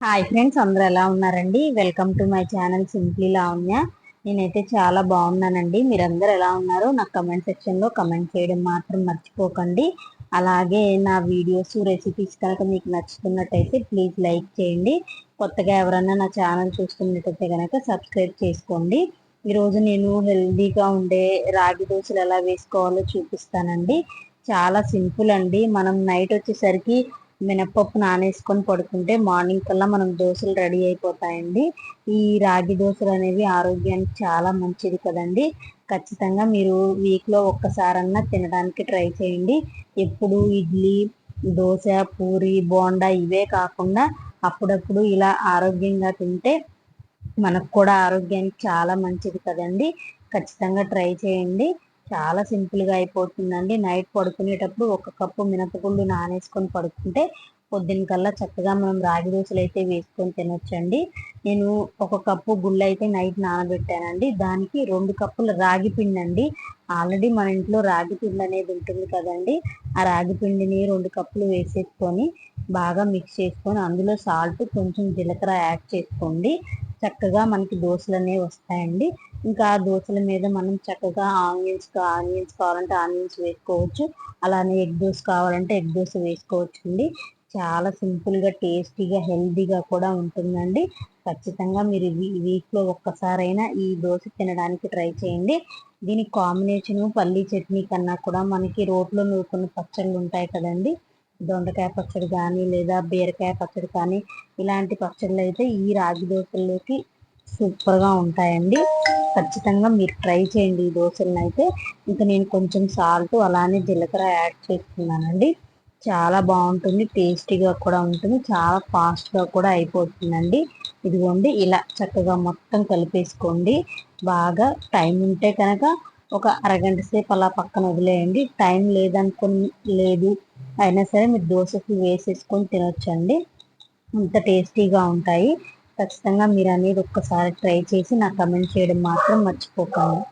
Hi friends అందరూ ఎలా ఉన్నారండి? Welcome to my channel simply Lavanya నేనైతే చాలా బాగున్నానండి. మీరందరూ ఎలా ఉన్నారో నాకు కమెంట్ సెక్షన్లో కమెంట్ చేయడం మాత్రం మర్చిపోకండి. అలాగే నా వీడియోస్ రెసిపీస్ కనుక మీకు నచ్చుతున్నట్టయితే ప్లీజ్ లైక్ చేయండి. కొత్తగా ఎవరన్నా నా ఛానల్ చూస్తున్నట్టయితే కనుక సబ్స్క్రైబ్ చేసుకోండి. ఈరోజు నేను హెల్దీగా ఉండే రాగి దోశలు ఎలా వేసుకోవాలో చూపిస్తానండి. చాలా సింపుల్ అండి. మనం నైట్ వచ్చేసరికి మినప్పప్పు నానేసుకొని పడుకుంటే మార్నింగ్ కల్లా మనం దోశలు రెడీ అయిపోతాయండి. ఈ రాగి దోశలు అనేవి ఆరోగ్యానికి చాలా మంచిది కదండి. ఖచ్చితంగా మీరు వీక్లో ఒక్కసారన్నా తినడానికి ట్రై చేయండి. ఎప్పుడు ఇడ్లీ దోశ పూరి బోండా ఇవే కాకుండా అప్పుడప్పుడు ఇలా ఆరోగ్యంగా తింటే మనకు కూడా ఆరోగ్యానికి చాలా మంచిది కదండి. ఖచ్చితంగా ట్రై చేయండి. చాలా సింపుల్గా అయిపోతుందండి. నైట్ పడుకునేటప్పుడు ఒక కప్పు మినపగుళ్ళు నానేసుకొని పడుకుంటే పొద్దున్న కల్లా చక్కగా మనం రాగి దోశలు అయితే వేసుకొని తినొచ్చండి. నేను ఒక కప్పు గుళ్ళు అయితే నైట్ నానబెట్టానండి. దానికి రెండు కప్పుల రాగి పిండి అండి ఆల్రెడీ మన ఇంట్లో రాగి పిండి అనేది ఉంటుంది కదండి. ఆ రాగి పిండిని రెండు కప్పులు వేసేసుకొని బాగా మిక్స్ చేసుకొని అందులో సాల్ట్ కొంచెం జీలకర్ర యాడ్ చేసుకోండి. చక్కగా మనకి దోశలు అనేవి వస్తాయండి. ఇంకా ఆ దోశల మీద మనం చక్కగా ఆనియన్స్ ఆనియన్స్ కావాలంటే ఆనియన్స్ వేసుకోవచ్చు. అలానే ఎగ్ దోశ కావాలంటే ఎగ్ దోశ వేసుకోవచ్చు అండి చాలా సింపుల్గా టేస్టీగా హెల్దీగా కూడా ఉంటుందండి. ఖచ్చితంగా మీరు వీక్లో ఒక్కసారైనా ఈ దోశ తినడానికి ట్రై చేయండి. దీని కాంబినేషను పల్లీ చట్నీ కన్నా కూడా మనకి రోట్లో నూరుకున్న పచ్చళ్ళు ఉంటాయి కదండి. దొండకాయ పచ్చడి కానీ లేదా బీరకాయ పచ్చడి కానీ ఇలాంటి పచ్చళ్ళు అయితే ఈ రాగి దోశల్లోకి సూపర్గా ఉంటాయండి. ఖచ్చితంగా మీరు ట్రై చేయండి ఈ దోశలను అయితే. ఇంకా నేను కొంచెం సాల్ట్ అలానే జీలకర్ర యాడ్ చేస్తున్నానండి. చాలా బాగుంటుంది టేస్టీగా కూడా ఉంటుంది చాలా ఫాస్ట్గా కూడా అయిపోతుందండి. ఇదిగోండి ఇలా చక్కగా మొత్తం కలిపేసుకోండి. బాగా టైం ఉంటే కనుక ఒక అరగంట సేపు అలా పక్కన వదిలేయండి. టైం లేదనుకుని లేదు అయినా సరే మీరు దోశకి వేసేసుకొని తినొచ్చండి. అంత టేస్టీగా ఉంటాయి. ఖచ్చితంగా మీరు అనేది ఒక్కసారి ట్రై చేసి నాకు కమెంట్ చేయడం మాత్రం మర్చిపోకండి.